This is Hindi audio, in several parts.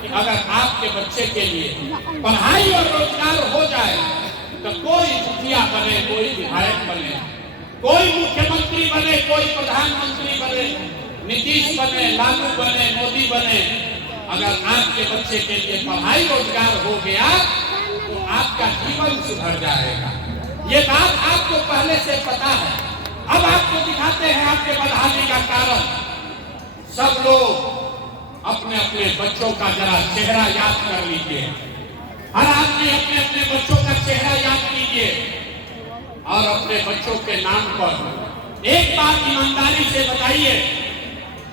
कि अगर आपके बच्चे के लिए पढ़ाई और रोजगार हो जाए तो कोई मुखिया बने, कोई विधायक बने, कोई मुख्यमंत्री बने, कोई प्रधानमंत्री बने, नीतीश बने, लालू बने, मोदी बने, अगर आपके बच्चे के लिए पढ़ाई रोजगार हो गया तो आपका जीवन सुधर जाएगा। ये बात आपको पहले से पता है। अब आपको दिखाते हैं आपके बदहाली का कारण। सब लोग अपने अपने बच्चों का जरा चेहरा याद कर लीजिए। हर आदमी अपने अपने बच्चों का चेहरा याद कीजिए और अपने बच्चों के नाम पर एक बात ईमानदारी से बताइए,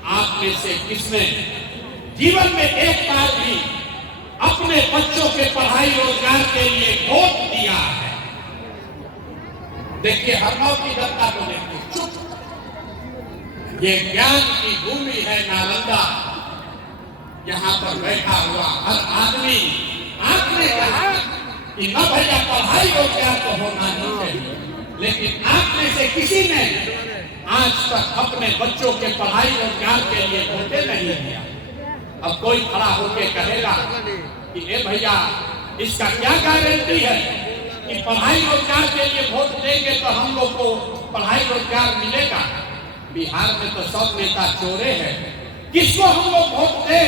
आप में से किसने जीवन में एक बार भी अपने बच्चों के पढ़ाई रोजगार के लिए वोट दिया है? देखिए, हरनौत की जनता को देखिए, चुप। ये ज्ञान की भूमि है नालंदा। यहाँ पर बैठा हुआ हर आदमी, आपने कहा कि न भैया पढ़ाई रोजगार तो होना नहीं चाहिए, लेकिन आप में से किसी ने आज तक अपने बच्चों के पढ़ाई रोजगार के लिए वोटे नहीं दिया। अब कोई खड़ा होकर कहेगा कि ए भैया, इसका क्या गारंटी है कि पढ़ाई रोजगार के लिए वोट देंगे तो हम लोग को पढ़ाई रोजगार मिलेगा? बिहार में तो सब नेता चोरे हैं। किसको हम लोग वोट दें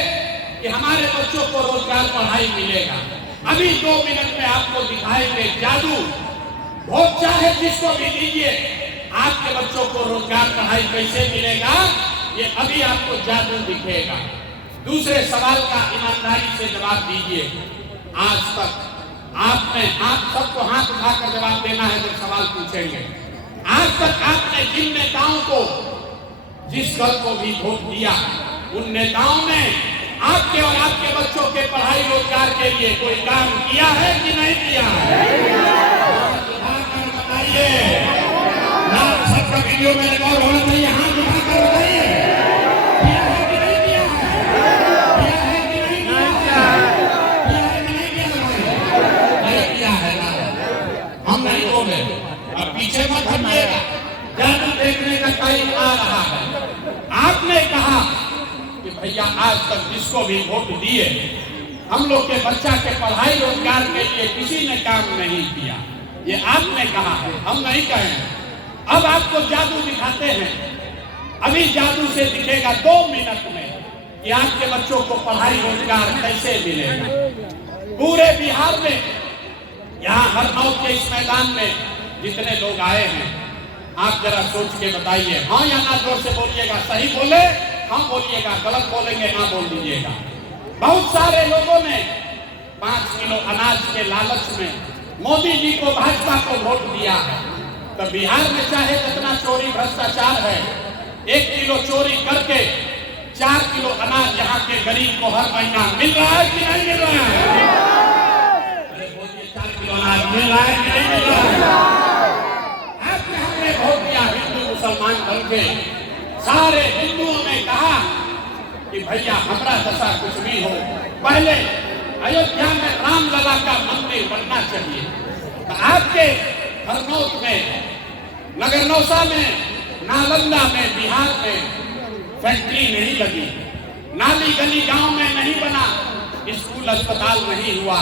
कि हमारे बच्चों को रोजगार पढ़ाई मिलेगा? अभी 2 मिनट में आपको दिखाएंगे जादू। वोट चाहे जिसको भी दीजिए, आपके बच्चों को रोजगार पढ़ाई कैसे मिलेगा, ये अभी आपको जादू दिखेगा। दूसरे सवाल का ईमानदारी से जवाब दीजिए। आज तक आपने, आप सबको हाथ उठाकर जवाब देना है जब सवाल पूछेंगे। आज तक आपने जिन नेताओं को, जिस दल को भी वोट दिया, उन नेताओं ने आपके और आपके बच्चों के पढ़ाई रोजगार के लिए कोई काम किया है कि नहीं किया है? बताइए। सबका वीडियो में रिकॉर्ड होना चाहिए। हाथ उठाकर बताइए, किया है कि नहीं किया है? किया है कि नहीं किया है? किया है कि नहीं किया है? नहीं किया है ना, हम नहीं बोले। अब पीछे मत हटिएगा, जादू देखने का टाइम आ रहा है। आपने कहा कि भैया आज तक जिसको भी वोट दिए, हम लोग के बच्चा के पढ़ाई रोजगार के लिए किसी ने काम नहीं किया। ये आपने कहा है, हम नहीं कहे। अब आपको जादू दिखाते हैं। अभी जादू से दिखेगा 2 मिनट में कि आपके बच्चों को पढ़ाई रोजगार कैसे मिलेगा। पूरे बिहार में, यहाँ हरनौत के इस मैदान में जितने लोग आए हैं, आप जरा सोच के बताइए। हाँ या ना जोर से बोलिएगा। सही बोले हाँ बोलिएगा, गलत बोलेंगे ना बोल दीजिएगा। बहुत सारे लोगों ने 5 किलो अनाज के लालच में मोदी जी को, भाजपा को वोट दिया है। तो बिहार में चाहे जितना चोरी भ्रष्टाचार है, 1 किलो चोरी करके 4 किलो अनाज यहाँ के गरीब को हर महीना मिल रहा है कि नहीं मिल रहा है? अरे बोलिए, 4 किलो अनाज मिल रहा है कि नहीं मिल रहा है? आपने हमने वोट दिया हिंदू मुसलमान बन के। सारे हिंदुओं ने कहा कि भैया हमारा दशा कुछ भी हो, पहले अयोध्या में रामलला का मंदिर बनना चाहिए। तो आपके हरनौत में, नगरनौसा में, नालंदा में, बिहार में फैक्ट्री नहीं लगी, नाली गली गांव में नहीं बना, स्कूल अस्पताल नहीं हुआ,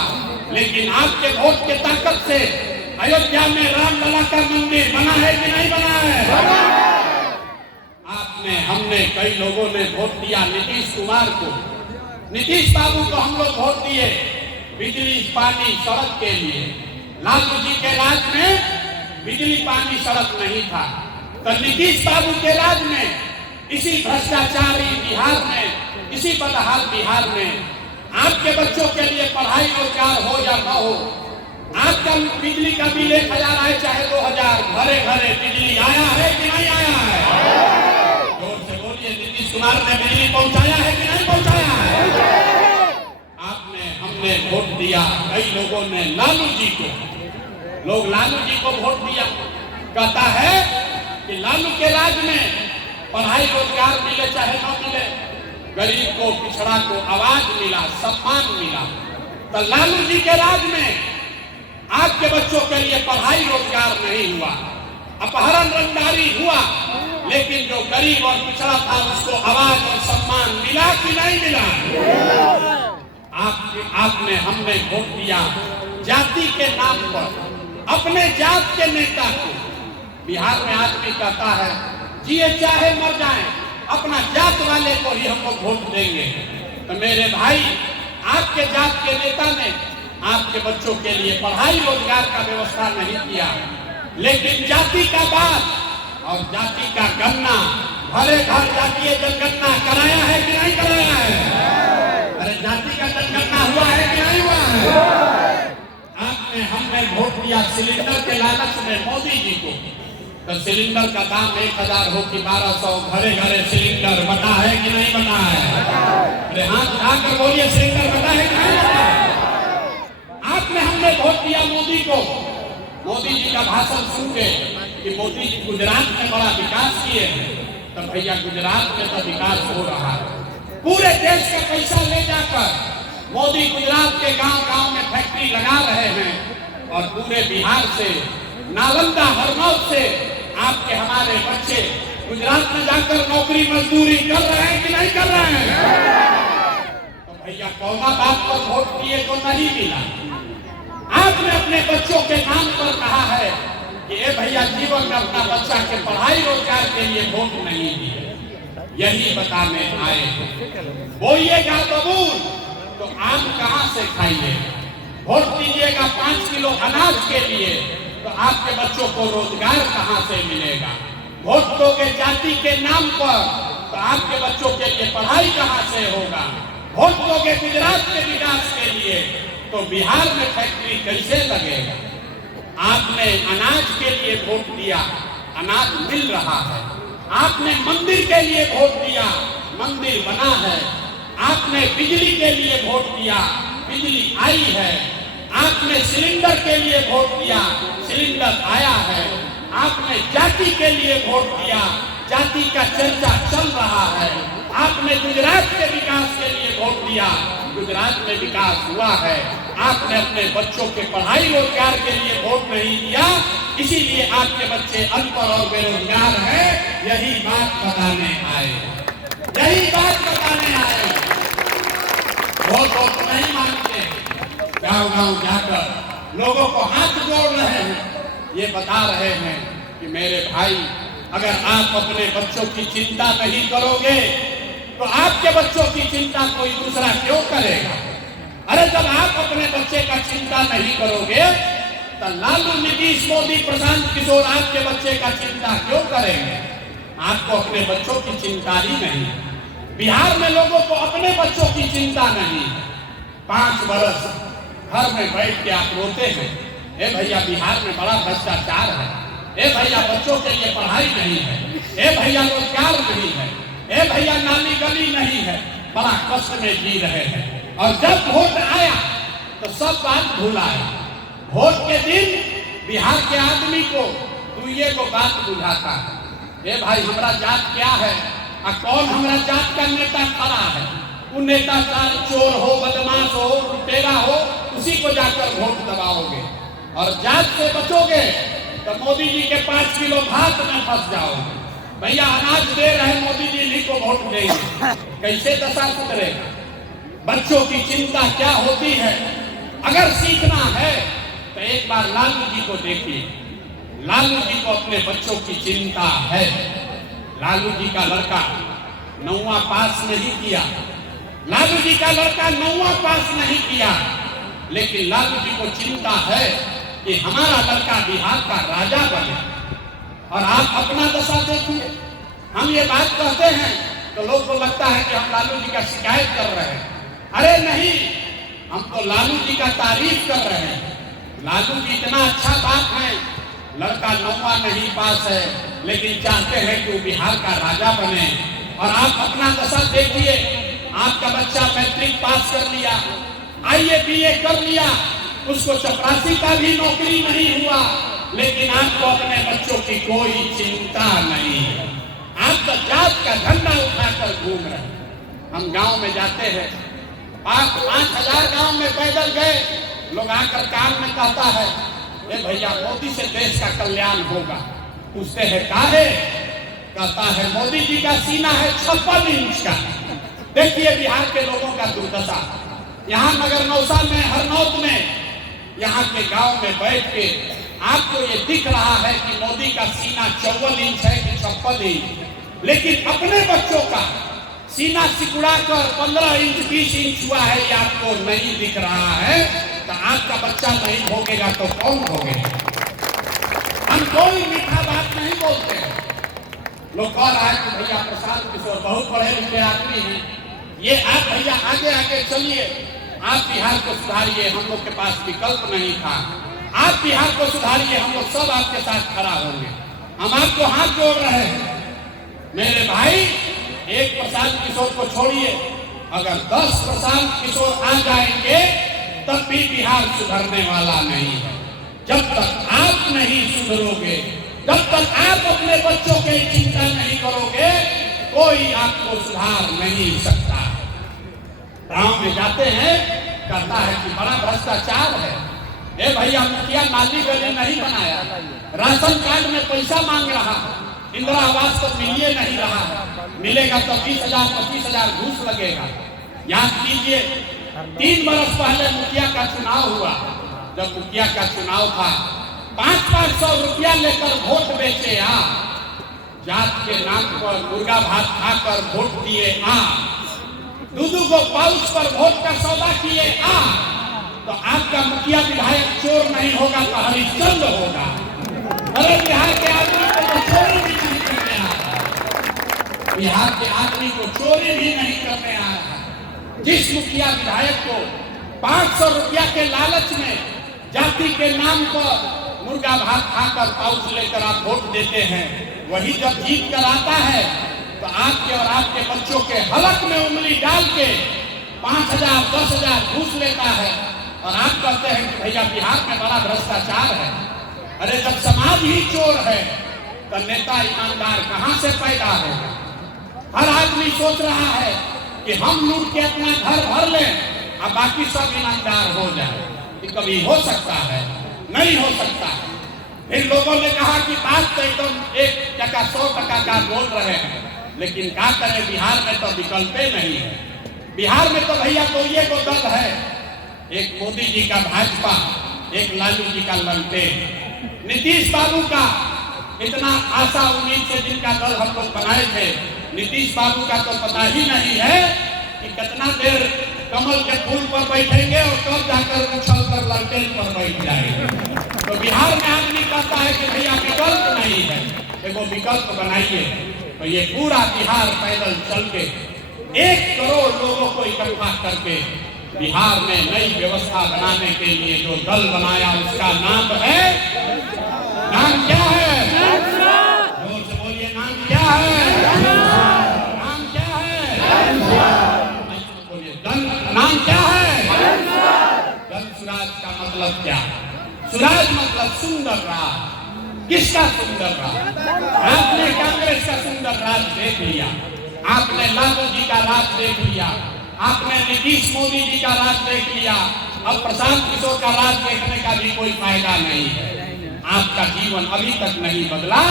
लेकिन आपके वोट के ताकत से अयोध्या में रामलला का मंदिर बना है कि नहीं बना है? आपने, हमने, कई लोगों ने वोट दिया नीतीश कुमार को। नीतीश बाबू को हम लोग वोट दिए बिजली पानी सड़क के लिए। लालू जी के राज में बिजली पानी सड़क नहीं था, तो नीतीश बाबू के राज में, इसी भ्रष्टाचारी बिहार में, इसी बदहाल बिहार में आपके बच्चों के लिए पढ़ाई रोजगार हो या न हो, आपका बिजली का बिल 1000 आए चाहे 2000, घरे घरे बिजली आया है कि नहीं आया है? जोर से बोलिए, नीतीश कुमार ने बिजली पहुंचाया है कि नहीं पहुंचाया है? आपने, हमने वोट दिया, कई लोगों ने लालू जी को, लोग लालू जी को वोट दिया। कहता है कि लालू के राज में पढ़ाई रोजगार मिले चाहे न मिले, गरीब को, पिछड़ा को आवाज मिला, सम्मान मिला। तो लालू जी के राज में आपके बच्चों के लिए पढ़ाई रोजगार नहीं हुआ, अपहरण रंगदारी हुआ, लेकिन जो गरीब और पिछड़ा था उसको आवाज और सम्मान मिला कि नहीं मिला? हमने वोट दिया जाति के नाम पर, अपने जात के नेता को। बिहार में आदमी कहता है जिए चाहे मर जाए, अपना जात वाले को ही हम लोग वोट देंगे। तो मेरे भाई, आपके जात के नेता ने आपके बच्चों के लिए पढ़ाई रोजगार का व्यवस्था नहीं किया, लेकिन जाति का बात और जाति का गन्ना, हरे घर जातीय जनगणना कराया है कि नहीं कराया है? अरे जाति का जनगणना हुआ है कि नहीं हुआ है? आपने हमने वोट दिया सिलेंडर के लालच में मोदी जी को, तो सिलेंडर का दाम 1000 हो कि 1200, घरे घरे सिलेंडर बटा है कि नहीं बटा है? अरे हाथ उठाकर बोलिए, सिलेंडर बटा है कि नहीं बटा है? आपने हमने वोट दिया मोदी को, मोदी जी का भाषण सुन के कि मोदी जी गुजरात में बड़ा विकास किए हैं, तो भैया गुजरात में तो विकास हो रहा है। पूरे देश का पैसा ले जाकर मोदी गुजरात के गांव-गांव में फैक्ट्री लगा रहे हैं और पूरे बिहार से, नालंदा, हरनौत से आपके हमारे बच्चे गुजरात में जाकर नौकरी मजदूरी कर रहे हैं कि नहीं कर रहे हैं? तो भैया कौना बात पर वोट दिए तो नहीं मिला। आपने अपने बच्चों के नाम पर कहा है कि ए भैया जीवन में अपना बच्चा के पढ़ाई रोजगार के लिए वोट नहीं दिए। यही बताने आए बोइएगा बबूल तो आम कहां से खाइए, वोट दीजिएगा 5 किलो अनाज के लिए तो आपके बच्चों को रोजगार कहां से मिलेगा? वोट दोगे जाति के नाम पर तो आपके बच्चों के लिए पढ़ाई कहां से होगा? वोट दोगे गुजरात के विकास के लिए तो बिहार में फैक्ट्री कैसे लगेगा? आपने अनाज के लिए वोट दिया, अनाज मिल रहा है। आपने मंदिर के लिए वोट दिया, मंदिर बना है। आपने बिजली के लिए वोट दिया, बिजली आई है। आपने सिलेंडर के लिए वोट दिया, सिलेंडर आया है। आपने जाति के लिए वोट दिया, जाति का चर्चा चल रहा है। आपने गुजरात के विकास के लिए वोट दिया, गुजरात में विकास हुआ है। आपने अपने बच्चों के पढ़ाई रोजगार के लिए वोट नहीं दिया, इसीलिए आपके बच्चे अनपढ़ और बेरोजगार हैं। यही बात बताने आए, यही बात बताने आए। वोट नहीं मांगते, गांव-गांव जाकर लोगों को हाथ जोड़ रहे हैं, ये बता रहे हैं कि मेरे भाई, अगर आप अपने बच्चों की चिंता नहीं करोगे तो आपके बच्चों की चिंता कोई दूसरा क्यों करेगा? अरे जब आप अपने बच्चे का चिंता नहीं करोगे तो लालू, नीतीश, मोदी, प्रशांत किशोर आपके बच्चे का चिंता क्यों करेंगे? आपको अपने बच्चों की चिंता ही नहीं। बिहार में लोगों को अपने बच्चों की चिंता नहीं। 5 बरस घर में बैठ के आप रोते हैं, ए भैया बिहार में बड़ा भ्रष्टाचार है, ए भैया बच्चों के लिए पढ़ाई नहीं है, ए भैया रोजगार नहीं है, ए भैया नाली गली नहीं है, बड़ा कष्ट में जी रहे हैं। और जब वोट आया तो सब बात भुलाया। वोट के दिन बिहार के आदमी को दुइये को बात बुझाता है, ए भाई हमारा जात क्या है और कौन हमारा जात का नेता खड़ा है। वो नेता का चोर हो, बदमाश हो, लुटेरा हो, उसी को जाकर वोट दबाओगे। और जात से बचोगे तो मोदी जी के 5 किलो भात में फंस जाओगे। भैया अनाज दे रहे मोदी जी इन्हीं को वोट देंगे, कैसे दशा सुधरेगा? बच्चों की चिंता क्या होती है? अगर सीखना है तो एक बार लालू जी को देखिए। लालू जी को अपने बच्चों की चिंता है। लालू जी का लड़का 9वां पास नहीं किया, लालू जी का लड़का 9वां पास नहीं किया, लेकिन लालू जी को चिंता है कि हमारा लड़का बिहार का राजा बने। और आप अपना दशा देखिए। हम ये बात कहते हैं तो लोग को लगता है कि हम लालू जी का शिकायत कर रहे हैं। अरे नहीं, हम तो लालू जी का तारीफ कर रहे हैं। लालू जी इतना अच्छा बात है, लड़का 9वां नहीं पास है लेकिन चाहते हैं कि वो बिहार का राजा बने। और आप अपना दशा देखिए, आपका बच्चा मैट्रिक पास कर लिया, IAS BA कर लिया, उसको चपरासी का भी नौकरी नहीं हुआ, लेकिन आपको अपने बच्चों की कोई चिंता नहीं है। आप तो जात का झंडा उठाकर घूम रहे हैं। हम गांव में जाते हैं, 5,000 गांव में पैदल गए, लोग आकर कान में कहता है, ए भैया मोदी से देश का कल्याण होगा। पूछते हैं काहे? कहता है मोदी जी का सीना है 56 इंच का। देखिए बिहार के लोगों का दुर्दशा। यहाँ नगर नौसा में, हरनौत में, यहाँ के गांव में बैठ के आपको ये दिख रहा है कि मोदी का सीना 54 इंच है कि 56 इंच, लेकिन अपने बच्चों का सीना सिकुड़ा कर 15 इंच 20 इंच हुआ है, ये आपको नहीं दिख रहा है। तो आपका बच्चा नहीं भोगेगा तो कौन भोगेगा? हम कोई मीठा बात नहीं बोलते हैं। लोग कह रहा है कि भैया प्रशांत किशोर बहुत पढ़े लिखे आदमी हैं, ये आप भैया आगे आगे चलिए, आप बिहार को सुधारिए, हम लोग के पास विकल्प नहीं था, आप बिहार को सुधारिए, हम लोग सब आपके साथ खड़ा होंगे, हम आपको हाथ जोड़ रहे हैं। मेरे भाई, एक प्रशांत किशोर को छोड़िए, अगर 10 प्रशांत किशोर आ जाएंगे तब भी बिहार सुधरने वाला नहीं है। जब तक आप नहीं सुधरोगे, जब तक आप अपने बच्चों की चिंता नहीं करोगे, कोई आपको सुधार नहीं सकता। गांव में जाते हैं, कहता है कि बड़ा भ्रष्टाचार है। ए भैया, मुखिया नाली गली नहीं बनाया, राशन कार्ड में पैसा मांग रहा है, इंदिरा आवास तो मिलिए नहीं रहा है, मिलेगा तो 20,000 25,000 घूस लगेगा। याद कीजिए, 3 बरस पहले मुखिया का चुनाव हुआ। जब मुखिया का चुनाव था, 500 रुपया लेकर वोट बेचे आ, जात के नाम पर मुर्गा भात खाकर वोट दिए आ, 2-2 गो पाउच पर वोट का सौदा किए आ, तो आपका मुखिया विधायक चोर नहीं होगा तो हरिश्चंद्र होगा। अरे बिहार के आदमी को तो चोरी भी नहीं करने आ रहा, बिहार के आदमी को चोरी भी नहीं करने आ रहा। जिस मुखिया विधायक को 500 रुपया के लालच में जाति के नाम पर मुर्गा भात खाकर पाउच लेकर आप वोट देते हैं, वही जब जीत कर आता है तो आपके और आपके बच्चों के हलक में उंगली डाल के 5,000 10,000 घूस लेता है, और आप कहते हैं कि भैया बिहार में बड़ा भ्रष्टाचार है। अरे जब समाज ही चोर है तो नेता ईमानदार कहां से पैदा है? हर आदमी सोच रहा है कि हम लूट के अपना घर भर लें और बाकी सब ईमानदार हो जाए। कि कभी हो सकता है? नहीं हो सकता। फिर लोगों ने कहा कि बात तो एकदम 1% 100% का बोल रहे हैं, लेकिन क्या करें, बिहार में तो विकल्प नहीं है। बिहार में तो भैया तो ये को दल है, एक मोदी जी का भाजपा, एक लालू जी का ललटेन। नीतीश बाबू का इतना आशा उम्मीद से जिनका दल हम लोग बनाए थे, नीतीश बाबू का तो पता ही नहीं है कि कितना देर कमल के फूल पर बैठेंगे और कब जाकर उछल कर ललटेन पर बैठ जाएंगे। तो बिहार में आदमी कहता है कि भैया विकल्प नहीं है, देखो विकल्प बनाइए। तो ये पूरा बिहार पैदल चल के 1 करोड़ लोगों को इकट्ठा करके बिहार में नई व्यवस्था बनाने के लिए जो दल बनाया, उसका नाम है, नाम क्या है? जोर से बोलिए, नाम क्या है? नाम क्या है? बोलिए, नाम क्या है? जन स्वराज का मतलब क्या? स्वराज मतलब सुंदर राज। किसका सुंदर राज? आपने कांग्रेस का सुंदर राज देख लिया, आपने लालू जी का राज देख लिया, आपने नीतीश मोदी जी का राज देख लिया, अब प्रशांत किशोर का राज देखने का भी कोई फायदा नहीं है। आपका जीवन अभी तक नहीं बदला,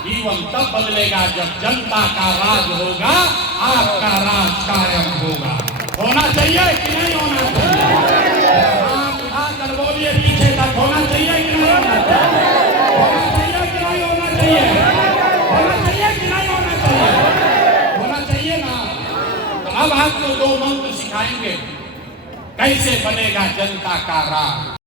जीवन तब बदलेगा जब जनता का राज होगा, आपका राज कायम होगा। होना चाहिए कि नहीं होना चाहिए? उठाकर बोलिए, पीछे तक होना चाहिए कि नहीं होना चाहिए? होना चाहिए कि नहीं होना चाहिए? होना चाहिए कि नहीं होना चाहिए? होना चाहिए ना। तो अब आपको 2 मंत्र सिखाएंगे कैसे बनेगा जनता का राज।